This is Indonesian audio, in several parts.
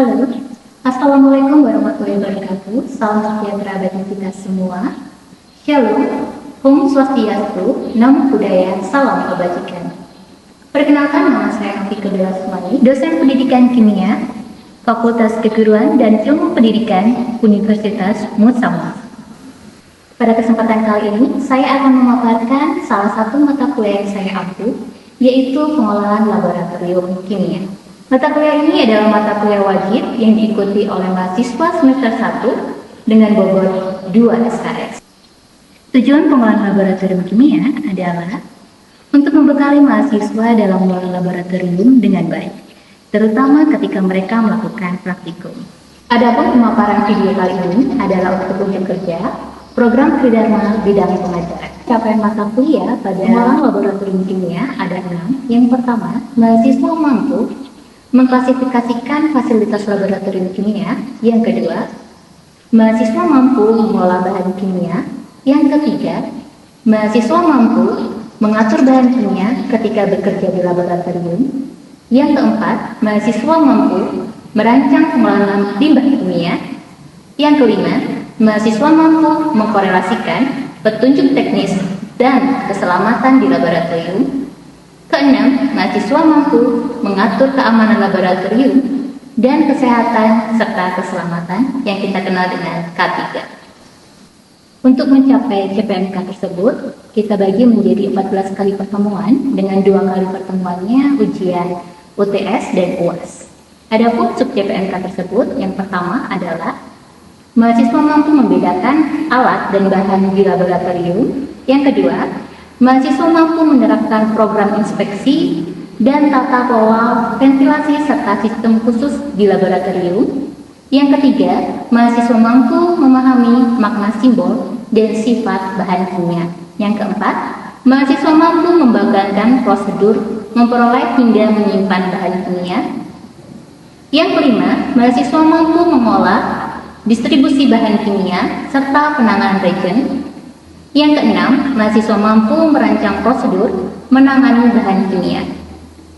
Halo, Assalamualaikum warahmatullahi wabarakatuh. Salam sejahtera bagi kita semua. Shalom, Om Swastiastu, Namo Buddhaya, Salam Kebajikan. Perkenalkan, nama saya Novika Delasmani, dosen pendidikan kimia, Fakultas Keguruan dan Ilmu Pendidikan, Universitas Musamas. Pada kesempatan kali ini, saya akan memaparkan salah satu mata kuliah yang saya ambil, yaitu pengelolaan laboratorium kimia. Mata kuliah ini adalah mata kuliah wajib yang diikuti oleh mahasiswa semester 1 dengan bobot 2 SKS. Tujuan pengelolaan laboratorium kimia adalah untuk membekali mahasiswa dalam mengelola laboratorium dengan baik, terutama ketika mereka melakukan praktikum. Adapun pemaparan video kali ini adalah untuk unjuk kerja program Tridharma bidang pengajaran. Capaian mata kuliah pada pengelolaan laboratorium kimia ada 6. Yang pertama, mahasiswa mampu mengklasifikasikan fasilitas laboratorium kimia. Yang kedua, mahasiswa mampu mengolah bahan kimia. Yang ketiga, mahasiswa mampu mengatur bahan kimia ketika bekerja di laboratorium. Yang keempat, mahasiswa mampu merancang pengolahan limbah kimia. Yang kelima, mahasiswa mampu mengkorelasikan petunjuk teknis dan keselamatan di laboratorium. Keenam, mahasiswa mampu mengatur keamanan laboratorium dan kesehatan serta keselamatan yang kita kenal dengan K3. Untuk mencapai CPNK tersebut, kita bagi menjadi 14 kali pertemuan dengan 2 kali pertemuannya ujian UTS dan UAS. Adapun sub CPNK tersebut, yang pertama adalah mahasiswa mampu membedakan alat dan bahan di laboratorium. Yang kedua, mahasiswa mampu menerapkan program inspeksi dan tata kelola ventilasi serta sistem khusus di laboratorium. Yang ketiga, mahasiswa mampu memahami makna simbol dan sifat bahan kimia. Yang keempat, mahasiswa mampu membanggakan prosedur memperoleh hingga menyimpan bahan kimia. Yang kelima, mahasiswa mampu mengolah distribusi bahan kimia serta penanganan reagen. Yang keenam, mahasiswa mampu merancang prosedur menangani bahan kimia.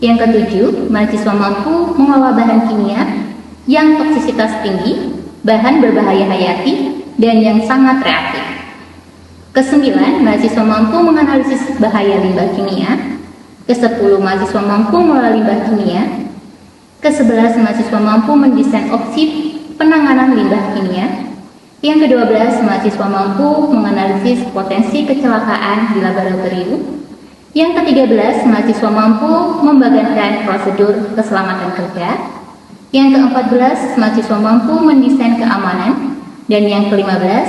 Yang ketujuh, mahasiswa mampu mengolah bahan kimia yang toksisitas tinggi, bahan berbahaya hayati, dan yang sangat reaktif. Kesembilan, mahasiswa mampu menganalisis bahaya limbah kimia. Kesepuluh, mahasiswa mampu mengolah limbah kimia. Kesebelas, mahasiswa mampu mendesain opsi penanganan limbah kimia. Yang ke-12, mahasiswa mampu menganalisis potensi kecelakaan di laboratorium. Yang ke-13, mahasiswa mampu membanggakan prosedur keselamatan kerja. Yang ke-14, mahasiswa mampu mendesain keamanan. Dan yang ke-15,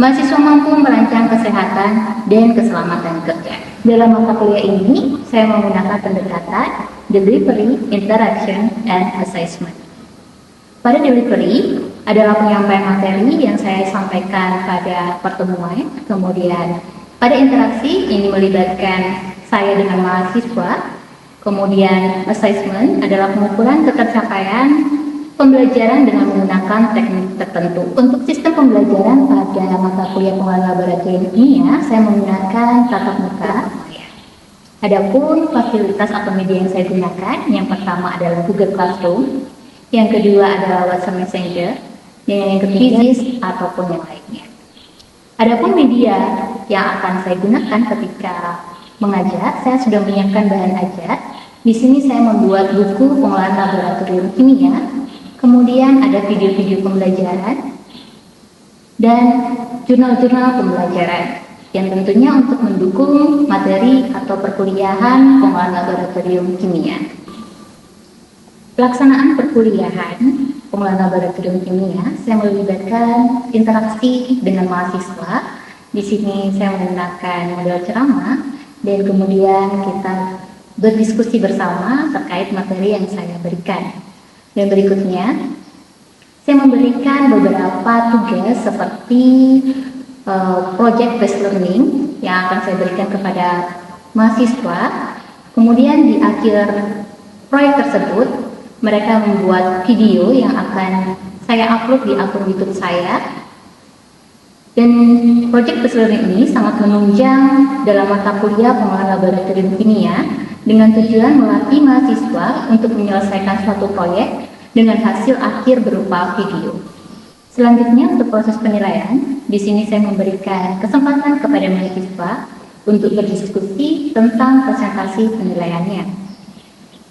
mahasiswa mampu merancang kesehatan dan keselamatan kerja. Dalam mata kuliah ini, saya menggunakan pendekatan Delivery, Interaction, and Assessment. Pada delivery adalah penyampaian materi yang saya sampaikan pada pertemuan, kemudian pada interaksi ini melibatkan saya dengan mahasiswa, kemudian assessment adalah pengukuran ketercapaian pembelajaran dengan menggunakan teknik tertentu. Untuk sistem pembelajaran pada mata kuliah pengelolaan laboratorium kimia, saya menggunakan tatap muka. Adapun fasilitas atau media yang saya gunakan, yang pertama adalah Google Classroom, yang kedua adalah WhatsApp Messenger, dan yang ketiga ataupun yang lainnya. Adapun media yang akan saya gunakan ketika mengajar, saya sudah menyiapkan bahan ajar. Di sini saya membuat buku pengelolaan laboratorium kimia, kemudian ada video-video pembelajaran dan jurnal-jurnal pembelajaran yang tentunya untuk mendukung materi atau perkuliahan pengelolaan laboratorium kimia. Pelaksanaan perkuliahan pengelolaan laboratorium kimia, saya melibatkan interaksi dengan mahasiswa. Di sini saya menggunakan model ceramah dan kemudian kita berdiskusi bersama terkait materi yang saya berikan. Dan berikutnya, saya memberikan beberapa tugas seperti project based learning yang akan saya berikan kepada mahasiswa. Kemudian di akhir proyek tersebut, mereka membuat video yang akan saya upload di akun YouTube saya. Dan project based learning ini sangat menunjang dalam mata kuliah pengelolaan laboratorium kimia dengan tujuan melatih mahasiswa untuk menyelesaikan suatu proyek dengan hasil akhir berupa video. Selanjutnya untuk proses penilaian, di sini saya memberikan kesempatan kepada mahasiswa untuk berdiskusi tentang presentasi penilaiannya.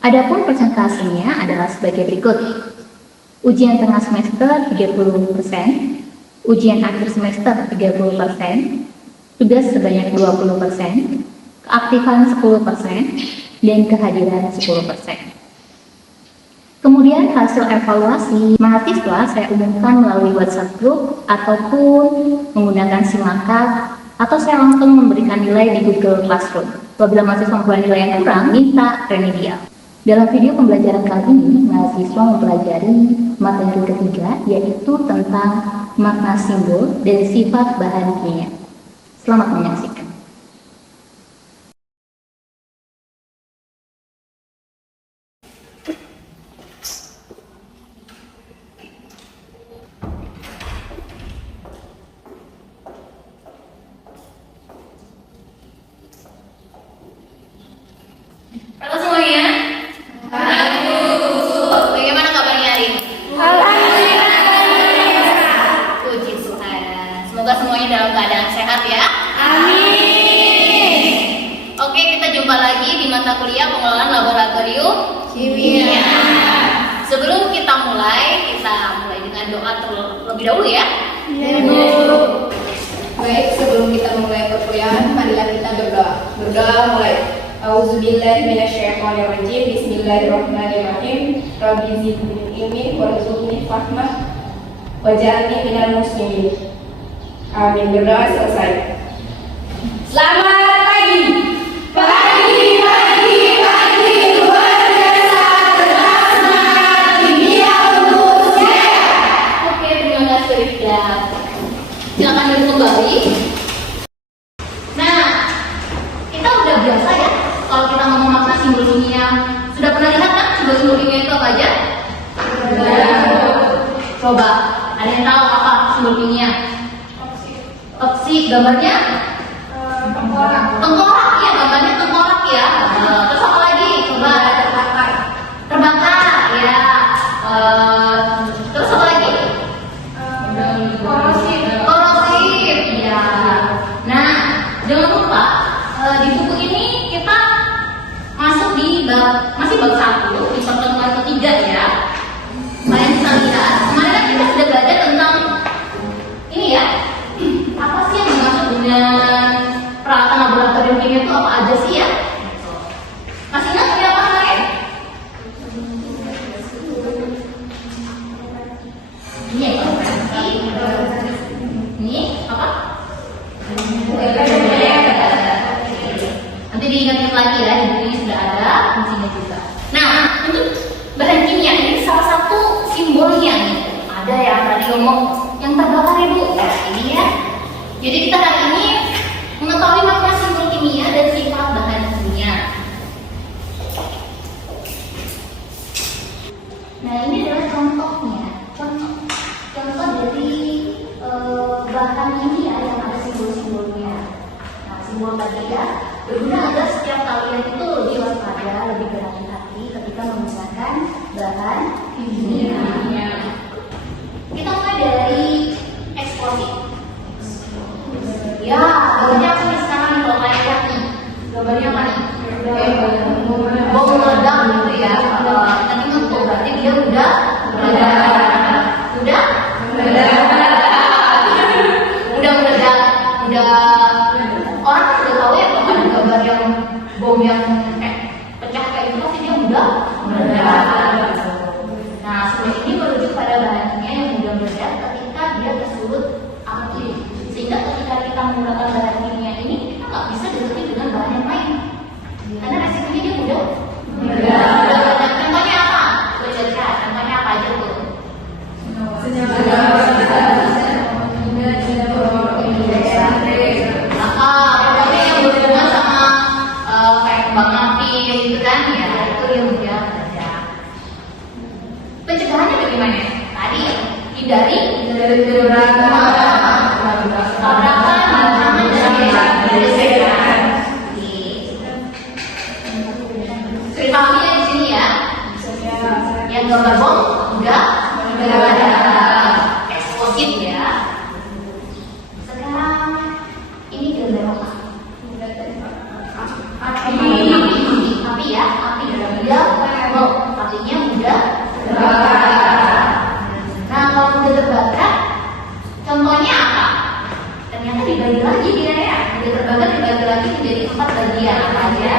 Adapun presentasinya adalah sebagai berikut. Ujian tengah semester 30%, ujian akhir semester 30%, tugas sebanyak 20%, keaktifan 10%, dan kehadiran 10%. Kemudian hasil evaluasi mahasiswa saya umumkan melalui WhatsApp group ataupun menggunakan Simakak, atau saya langsung memberikan nilai di Google Classroom. Apabila mahasiswa mempunyai nilai yang kurang, minta remedial. Dalam video pembelajaran kali ini, mahasiswa mempelajari materi ketiga, yaitu tentang makna simbol dan sifat bahan kimia. Selamat menyaksikan. Halo semuanya. Halo. Bagaimana kabarnya hari ini? Puji Tuhan. Semoga semuanya dalam keadaan sehat ya. Amin. Oke, kita jumpa lagi di mata kuliah pengelolaan laboratorium kimia. Sebelum kita mulai dengan doa terlebih dahulu ya. Baik, sebelum kita mulai perkuliahan, marilah kita berdoa. Berdoa mulai. Auzubillahi minasyaitonirrajim. Bismillahirrahmanirrahim. Rabbi zidni ilmi warzuqni fahmah waj'alni minal muslimin. Amin. Berdoa selesai. Selamat pagi. Pagi luar biasa, cerdas, semangat, kimia untuk saya. Oke, terima kasih Rifda. Silakan duduk kembali. Nah, kita udah biasa ya kalau kita ngomong makna simbol kimia. Sudah pernah lihat kan simbol kimia itu apa aja? Coba, ada yang tahu apa simbol kimia? Oksi, gambarnya? Tengkorak, ya gambarnya tengkorak ya. Terus apa lagi? Coba. Terbakar, ya. Terus apa lagi? Korosif, ya. Nah, jangan lupa di buku ini kita masuk di masih bab 1 di pertemuan ketiga ya. Kalian bisa lihat kemarin kan kita sudah belajar tentang ini ya. Apa sih yang dimaksud dengan peralatan laboratorium kimia itu apa aja sih ya? Masih ingat ini apa kemarin? Ini ya, ini apa? Nanti diingat-ingat lagi ya, di buku ini sudah ada fungsinya juga. Nah, untuk bahan kimia ini salah satu simbolnya nih. Ada yang tadi ngomong yang terbakar ya Bu, ya ini ya. Jadi kita hari ini mengetahui makna simbol kimia dan sifat bahan kimia. Nah, ini adalah contohnya, contoh dari bahan kimia yang ada simbol-simbolnya. Nah, simbol tadi ya berguna agar setiap kalian itu lebih waspada, lebih berhati-hati ketika menggunakan bahan kimia. Kita mulai dari eksplosif. Ya, gambarnya apa nih sekarang nih kalau kalian lihat nih? Gambarnya apa nih? Bom meledak gitu ya. Tadi tuh berarti dia udah meledak. Orang kan udah tahu ya kalau ada gambar yang bom yang pecah kayak gitu pasti dia udah meledak. Nah, seperti ini merujuk pada bahan kimia yang mudah meledak ketika dia tersulut api. Sehingga ketika kita menggunakan bahan kimia ini kita nggak bisa diganti dengan bahan yang lain karena resikonya dia mudah meledak. Contohnya apa? Contohnya apa aja tuh? Pokoknya yang berhubungan sama kayak kembang api gitu kan ya, itu yang mudah meledak. Pencegahannya bagaimana? Tadi hindari tabrakan, ancaman dari sekitar. Cerita kami di sini ya, yang gambar bom Eksplosif ya. Sekarang ini gambar apa? Api ya, api mudah, apinya mudah terbakar. Nah, kalau mudah terbakar, contohnya apa? Ternyata dibagi lagi dia ya. Mudah terbakar dibagi lagi menjadi 4 bagian apa aja?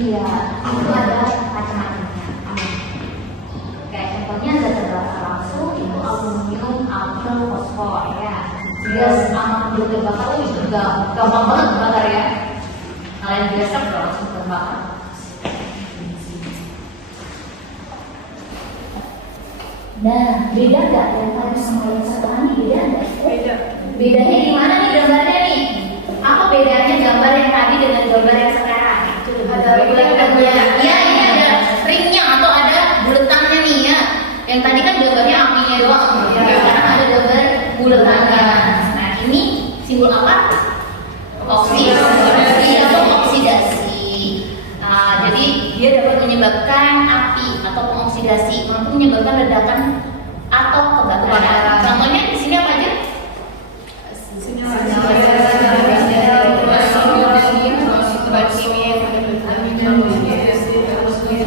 Iya, itu ada macam-macamnya. Kayak contohnya zat terbakar langsung itu aluminium, argon, fosfor ya. Gas amat mudah terbakar itu juga gampang banget terbakar ya. Kalian biasa udah langsung terbakar. Nah, beda nggak yang tadi sama yang setelah ini, beda nggak? Beda. Bedanya di mana nih gambarnya nih? Apa bedanya gambar yang tadi dengan gambar yang sekarang? Ada bulatannya. Iya, ini ada ringnya atau ada bulatannya nih ya. Yang tadi kan gambarnya apinya doang. Ya. Sekarang ada gambar bulatannya. Nah, ini simbol apa? Oksidasi atau oksidasi. Nah, jadi dia dapat menyebabkan api atau oksidasi, mampu menyebabkan ledakan atau kebakaran. Contohnya di sini apa aja?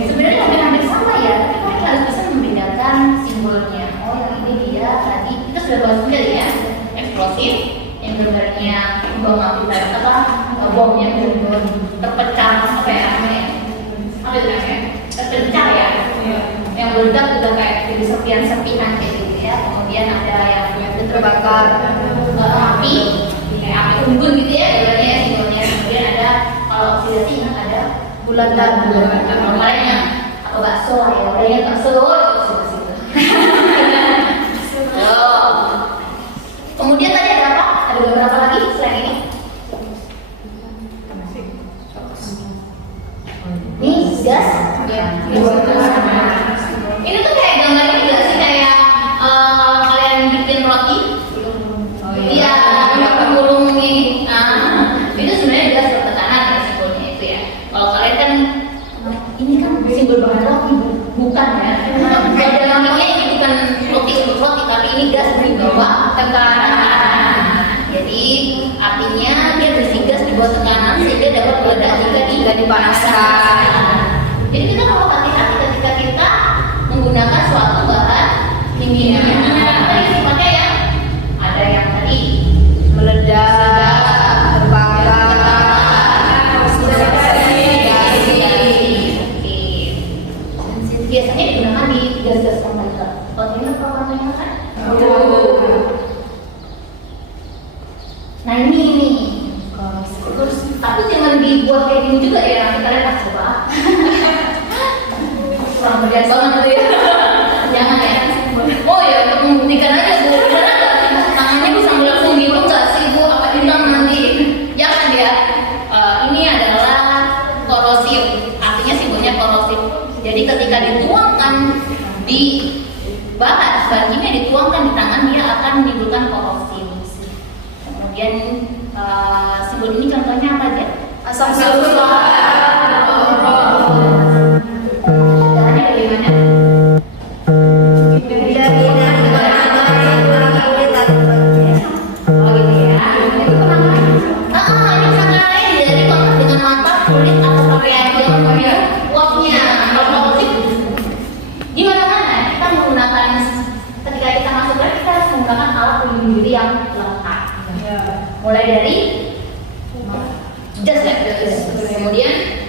Sebenarnya hampir sama ya, tapi kita harus bisa membedakan simbolnya. Oh, yang ini dia tadi kita sudah bahas juga ya, eksplosif, yang gambarnya bom api tadi apa? Bom yang terpecah apa ya namanya? Apa itu namanya? Terpecah ya. Yang meledak juga kayak jadi serpihan-serpihan kayak gitu ya. Kemudian ada yang terbakar api, kayak api unggun gitu ya, gambarnya simbolnya. Kemudian ada kalau oksidasi ingat ada bulatan normalnya atau bakso ya, adanya bakso oksidasi. Kemudian tadi ada apa? Ada beberapa lagi selain ini. Nih gas. Ini tuh kayak gambarnya juga sih kayak kalian bikin roti. Iya, gulung gini. Itu sebenarnya gas bertekanan ya simbolnya itu ya. Kalau kalian kan ini kan simbol bahan roti bukan ya. Kalau dalam ini bukan roti untuk roti tapi ini gas di bawah tekanan. Jadi artinya dia berisi gas di bawah tekanan sehingga dapat meledak jika dipanaskan. Jadi kita perlu hati-hati ketika kita menggunakan suatu bahan kimia. Ada yang sifatnya ya, ada yang tadi meledak, terbakar, biasanya digunakan di gas-gas komputer. Contohnya apa kan? Nah ini nih. Terus tapi jangan dibuat kayak gini juga ya, nanti kalian pas coba. Kurang berjasa banget ya. Jangan ya. Oh ya, untuk membuktikan aja Bu. Tangannya bisa langsung gitu nggak sih Bu? Apa bintang nanti? Jangan ya. Ini adalah korosif. Artinya simbolnya korosif. Jadi ketika dituangkan di bahan kimia dituangkan di tangan dia akan menimbulkan korosif. Kemudian simbol ini contohnya apa aja? Asam sulfat. Caranya bagaimana? Oh gitu ya. Itu penanganan. Ini penanganan dari kontak dengan mata, kulit atau pakaian yang uapnya. Kalau korosif gimana mana? Kita menggunakan ketika kita masuk kita harus menggunakan alat pelindung diri yang lengkap. Mulai dari jas ya, kemudian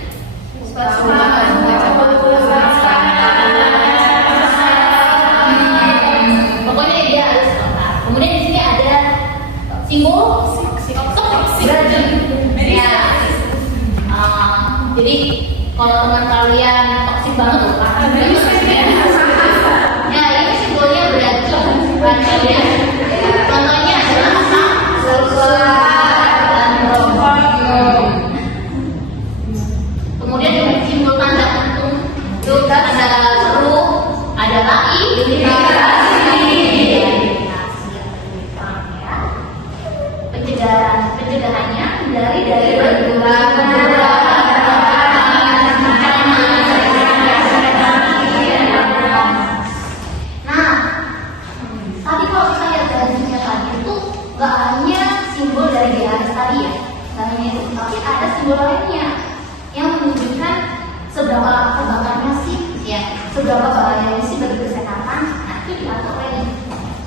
pokoknya dia harus lengkap. Kemudian di sini ada simbol racun. Ya. Jadi kalau teman kalian toksik banget loh, ya ini simbolnya beracun ya. Contohnya adalah asam sulfat dan bromurium. Kemudian simbol tanda untung itu ada seru, ada AI, pencegahannya hindari terdiri dari beberapa. Nah, tadi kalau kita lihat garisnya tadi itu nggak hanya simbol dari garis tadi ya, nggak hanya itu, tapi ada simbol lainnya yang menunjukkan seberapa bahayanya sih, ya, seberapa bahayanya sih bagi kesehatan. Nah, itu diatur oleh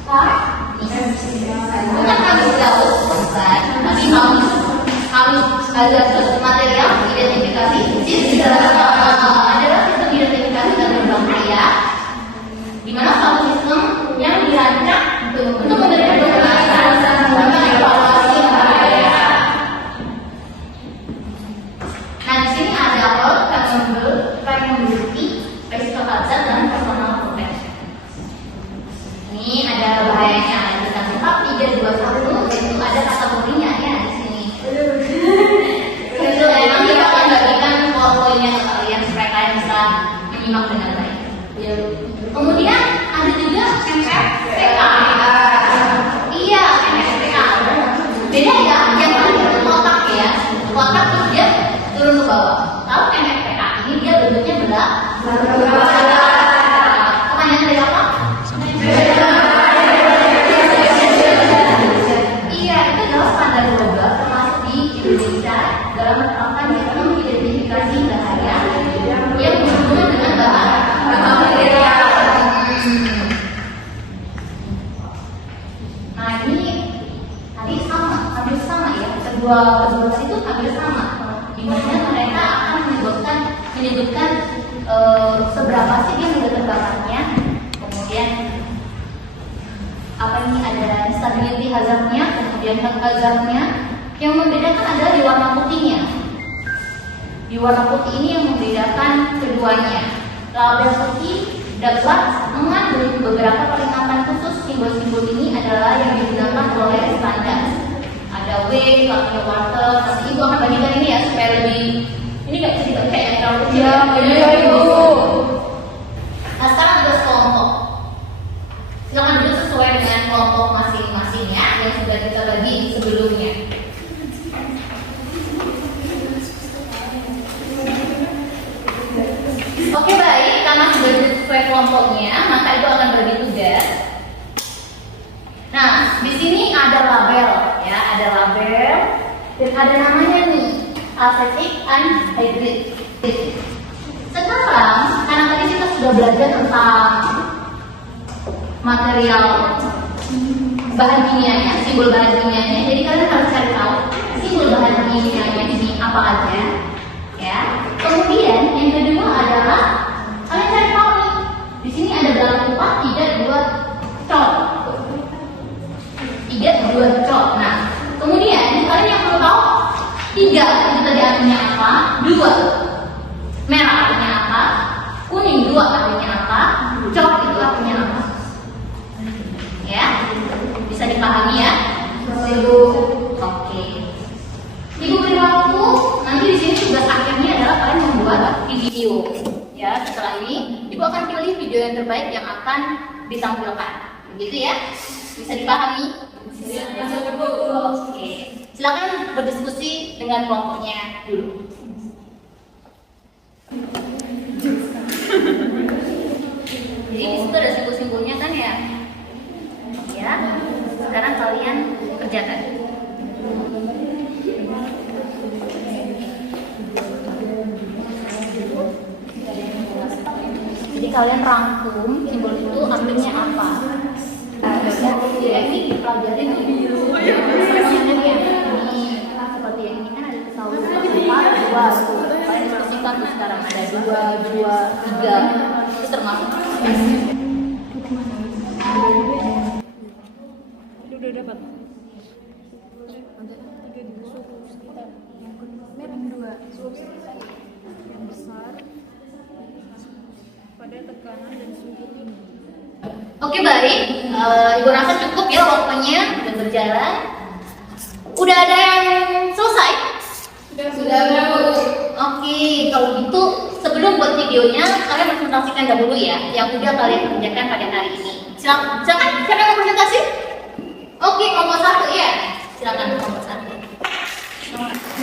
bukan kami jauh, bukan, tapi kami ada material identifikasi adalah sistem identifikasi dan berbahaya, di mana suatu sistem yang dirancang untuk memberikan penjelasan tentang evaluasi bahaya. Nah, di sini ada vulnerability, resiko hazard, dan personal protection. Ini ada bahayanya, ada tempat 321 itu ada kategorinya ya di sini. Itu emang kita akan bagikan poin-poinnya ke kalian supaya kalian bisa menyimak dengan baik. Kemudian ada juga MFPK. Iya, MFPK. Beda ya, yang tadi itu kotak ya. Kotak itu dia turun ke bawah. Kalau MFPK ini dia bentuknya belah. Pertanyaan dari apa? Iya, itu adalah standar global termasuk di Indonesia dalam menerapkan sistem identifikasi bahaya yang berhubungan dengan bahan bakteri. Nah, ini tadi hampir sama ya, kedua itu hampir sama, di mana mereka akan menyebutkan seberapa sih dia mudah terbakarnya, kemudian apa ini ada stability hazardnya, kemudian hazardnya. Yang membedakan adalah di warna putihnya. Di warna putih ini yang membedakan keduanya. Label putih dapat mengandung beberapa peringatan khusus. Simbol-simbol ini adalah yang digunakan oleh standar. Ada W, Clark Water. Nanti ibu akan bagikan ini ya supaya lebih. Ini nggak bisa dibaca ya terlalu kecil. Ya, ibu. Nah, sekarang ada kelompok. Silakan duduk sesuai dengan kelompok masing-masing ya yang sudah kita bagi sebelumnya. Oke, baik, karena sudah sesuai kelompoknya, maka itu akan bagi tugas. Nah, di sini ada label ya, ada label dan ada namanya nih, acetic anhydride. Sekarang, karena tadi kita sudah belajar tentang material bahan kimianya, simbol bahan kimianya, jadi kalian harus cari tahu simbol bahan kimianya ini apa aja, ya. Kemudian yang kedua adalah kalian cari tahu nih, di sini ada dalam 4, 3, 2 col, 3, 2 col. Nah, kemudian kalian yang perlu tahu 3 itu tadi artinya apa, 2 merah artinya apa, kuning 2 artinya apa, col itu artinya apa. Ya, bisa dipahami ya, Ibu. Oke. Ibu beri waktu. Nanti di sini tugas akhirnya adalah kalian membuat video. Ya, setelah ini Ibu akan pilih video yang terbaik yang akan ditampilkan. Begitu ya? Bisa dipahami? Oke. Silakan berdiskusi dengan kelompoknya dulu. Jadi di situ ada simbol-simbolnya kan ya? Ya, sekarang kalian kerjakan. Jadi kalian rangkum simbol itu artinya apa. Ya, ini dipelajari nih. Pertanyaannya ini seperti yang ini kan ada kesalahan 4, 2. Kalian diskusikan tuh sekarang ada 2, 3. Itu termasuk. Udah dapat. Yang besar pada tekanan dan suhu tinggi. Oke, baik, Ibu rasa cukup ya waktunya udah berjalan. Udah ada yang selesai? Sudah. Oke, kalau gitu sebelum buat videonya kalian presentasikan dahulu ya yang udah kalian kerjakan pada hari ini. Silakan, siapa yang mau presentasi? Oke, kelompok 1 ya. Silakan kelompok 1. Assalamualaikum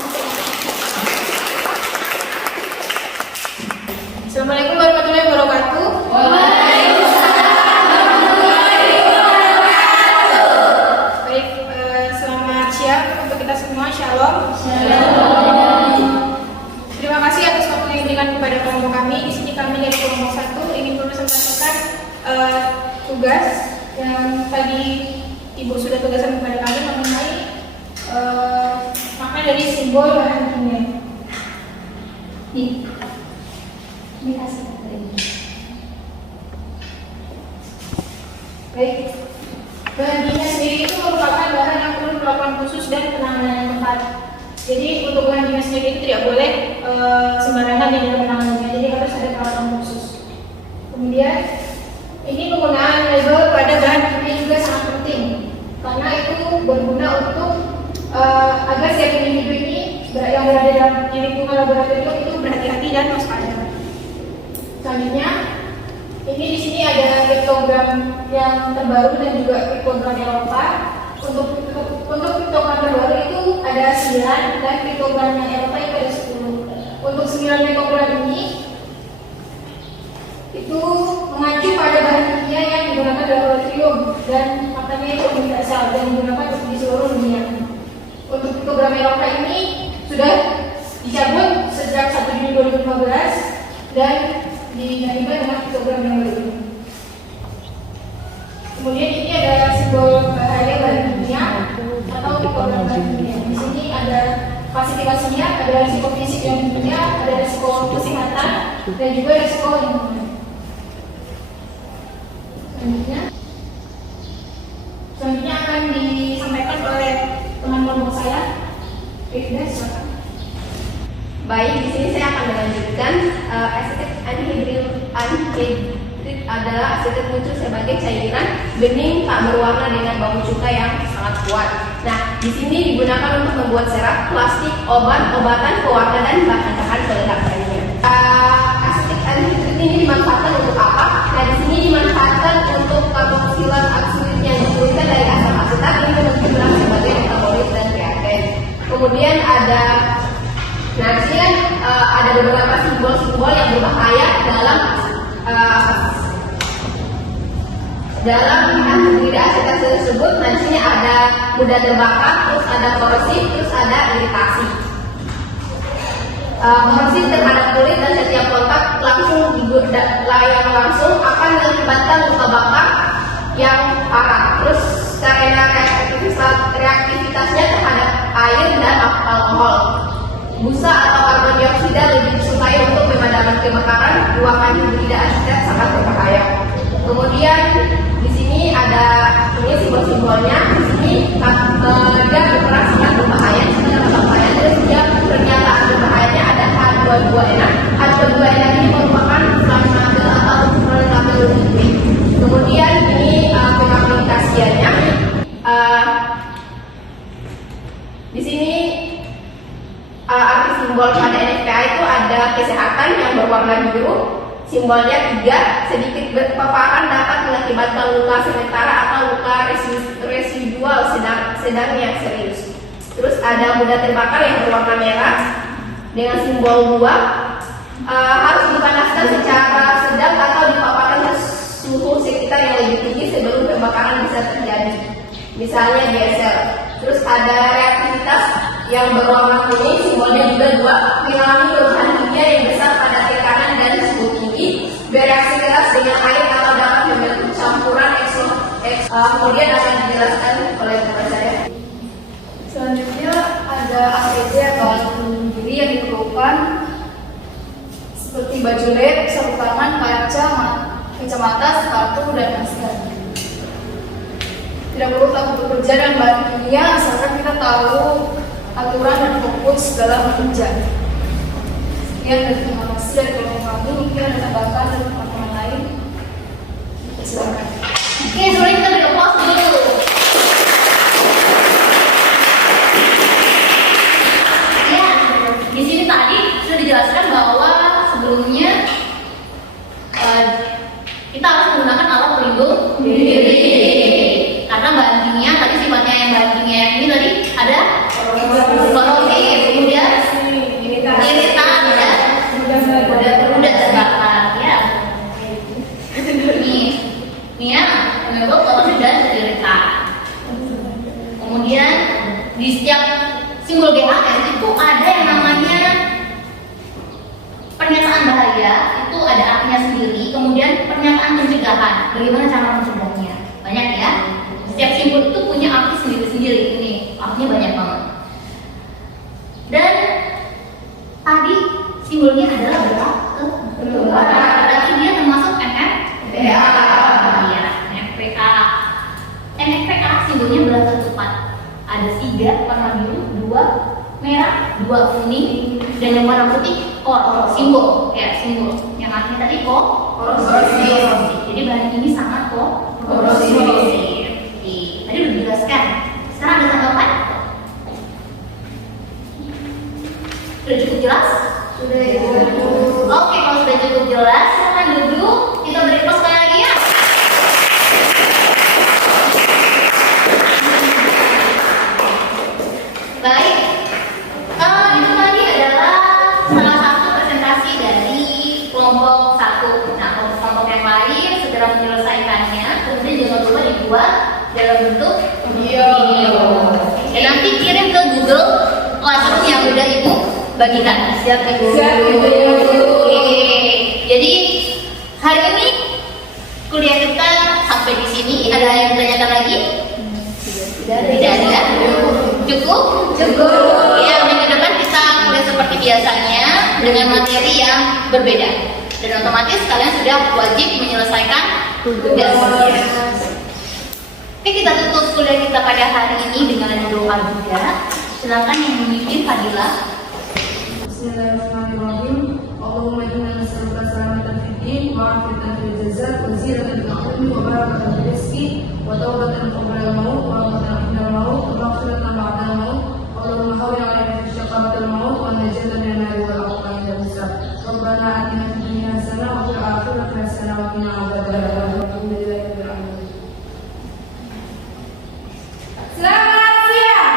warahmatullahi wabarakatuh. Baik, selamat siang untuk kita semua. Shalom. Terima kasih atas waktu yang diberikan kepada kelompok kami. Di sini kami dari kelompok 1 ingin mempresentasikan tugas yang tadi Ibu sudah tugaskan kepada kami mengenai makna dari simbol bahan kimia. Dikasih Baik, bahan kimia sendiri itu merupakan bahan yang perlu perlakuan khusus dan penanganan yang tepat. Jadi untuk bahan kimia sendiri itu tidak boleh sembarangan di dalam penanganannya, jadi harus ada perawatan khusus. Kemudian ini penggunaan label pada bahan kimia juga sangat penting karena itu berguna untuk agar setiap individu ini yang berada dalam lingkungan laboratorium itu berhati-hati dan waspada. Selanjutnya, ini di sini ada piktogram yang terbaru dan juga piktogram Eropa. Untuk piktogram terbaru itu ada 9 dan piktogram yang Eropa itu ada 10. Untuk 9 piktogram ini itu mengacu pada bahan kimia yang digunakan dalam laboratorium dan maknanya itu universal dan digunakan di seluruh dunia. Untuk piktogram Eropa ini sudah dicabut sejak 1 Juni 2015 dan digantikan dengan piktogram yang baru. Kemudian ini ada simbol bahaya bahan kimia atau piktogram bahan kimia. Di sini ada klasifikasinya, ada risiko fisik dan kimia, ada risiko kesehatan dan juga risiko lingkungan. Selanjutnya akan disampaikan oleh teman kelompok saya. Silakan. Baik, di sini saya akan melanjutkan asetik anhidrit adalah asetik muncul sebagai cairan bening tak berwarna dengan bau cuka yang sangat kuat. Nah, di sini digunakan untuk membuat serat, plastik, obat-obatan, pewarna dan bahan-bahan peledak lainnya. Asetik anhidrit ini dimanfaatkan untuk apa? Nah, di sini dimanfaatkan untuk karboksilat aksid yang dipulihkan dari asam asetat ini berperan sebagai metabolit dan reagen. Kemudian ada ada beberapa simbol-simbol yang berbahaya dalam anhidrid asetat tersebut. Nah, di sini ada mudah terbakar, terus ada korosif, terus ada iritasi. Korosif terhadap kulit dan setiap kontak yang langsung akan mengakibatkan luka bakar yang parah. Terus karena reaktivitasnya terhadap air dan alkohol. Busa atau karbon dioksida lebih disukai untuk pemadam kebakaran. Dua anhidrida asetat sangat berbahaya. Kemudian di sini ada ini simbol-simbolnya. Di sini dia berperan sangat berbahaya. Terus dia pernyataan berbahayanya ada H22NA. H22NA ini merupakan flammable atau flammable liquid. Kemudian ini pengaplikasiannya. Di sini arti simbol pada NFPA itu ada kesehatan yang berwarna biru, simbolnya 3, sedikit paparan dapat mengakibatkan luka sementara atau luka residual sedang yang serius. Terus ada mudah terbakar yang berwarna merah dengan simbol 2, harus dipanaskan secara sedang atau dipaparkan ke suhu sekitar yang lebih tinggi sebelum pembakaran bisa terjadi, misalnya diesel. Terus ada reaktivitas yang berwarna kuning, simbolnya juga 2, mengalami perubahan kimia yang besar pada tekanan dan suhu tinggi, bereaksi keras dengan air atau dapat membentuk campuran kemudian akan dijelaskan oleh teman saya. Selanjutnya ada APD atau alat pelindung diri yang diperlukan seperti baju lab, sarung tangan, kacamata, sepatu, dan masker. Tidak perlu takut bekerja dengan bahan kimia asalkan kita tahu aturan dan fokus dalam bekerja. Sekian dan terima kasih dari kelompok kami. Mungkin ada tambahan dari teman-teman lain. Silakan. Oke, sebenarnya kita beri aplaus dulu. Ya, di sini tadi sudah dijelaskan bahwa sebelumnya kita harus menggunakan alat pelindung diri. Karena bahan kimia tadi sifatnya yang bahan kimia yang ini tadi ada korosif, bagaimana cara mencegahnya? Banyak ya. Setiap simbol itu punya arti sendiri-sendiri. Ini artinya banyak banget. Dan tadi simbolnya adalah berapa? Berarti dia termasuk NFPA. Iya, NFPA. NFPA simbolnya belah ketupat. Ada 3 warna biru, 2 merah, 2 kuning, dan yang warna putih simbol, ya simbol. Yang artinya tadi korosif. Jadi bahan ini sangat korosif. Tadi udah dijelaskan. Sekarang ada tanggapan? Sudah cukup jelas? Sudah cukup. Oke, kalau sudah cukup jelas, silakan duduk. Kita beri pos sekali lagi ya. Baik. Itu tadi adalah salah satu presentasi dari kelompok 1. Nah, kelompok yang lain segera menyelesaikannya. Kemudian jangan lupa dibuat dalam bentuk video. Dan nanti kirim ke Google Classroom yang udah Ibu bagikan. Siap Ibu. Oke. Jadi hari ini kuliah kita sampai di sini. Ada yang ditanyakan lagi? Tidak ada. Cukup? Ya, minggu depan kita kuliah seperti biasanya dengan materi yang berbeda. Dan otomatis kalian sudah wajib menyelesaikan tugas. Oke, kita tutup kuliah kita pada hari ini dengan doa juga. Silakan yang memimpin Fadilah. Bismillahirrahmanirrahim. Allahumma inna nas'aluka salamatan fid din wa afiyatan fil jazaa wa ziyadatan fil ilmi wa barakatan fil rizqi wa tawbatan qabla al-maut wa rahmatan inda al-maut wa maghfiratan ba'da al-maut. Allahumma hawwin 'alaina fi syaqawatil maut wa najatan min an-nar wal aqwam ila hisab. Rabbana atina fid dunya hasanah wa fil akhirati hasanah wa qina adzabannar. Alhamdulillahi rabbil alamin. Selamat siang.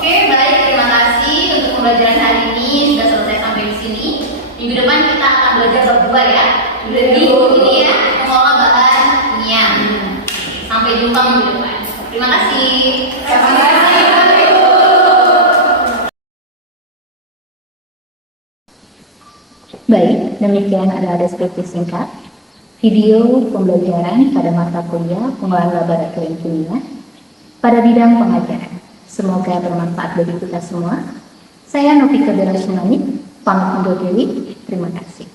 Oke, baik, terima kasih untuk pembelajaran hari ini sudah selesai sampai di sini. Minggu depan kita akan belajar bab 2 ya. Di ini ya, mengolah bahan kimia. Sampai jumpa minggu depan. Terima kasih. Baik, demikian adalah deskripsi singkat video pembelajaran pada mata kuliah pengolahan laboratorium kimia pada bidang pengajaran. Semoga bermanfaat bagi kita semua. Saya Novika Bella Sunani, pamit undur diri. Terima kasih.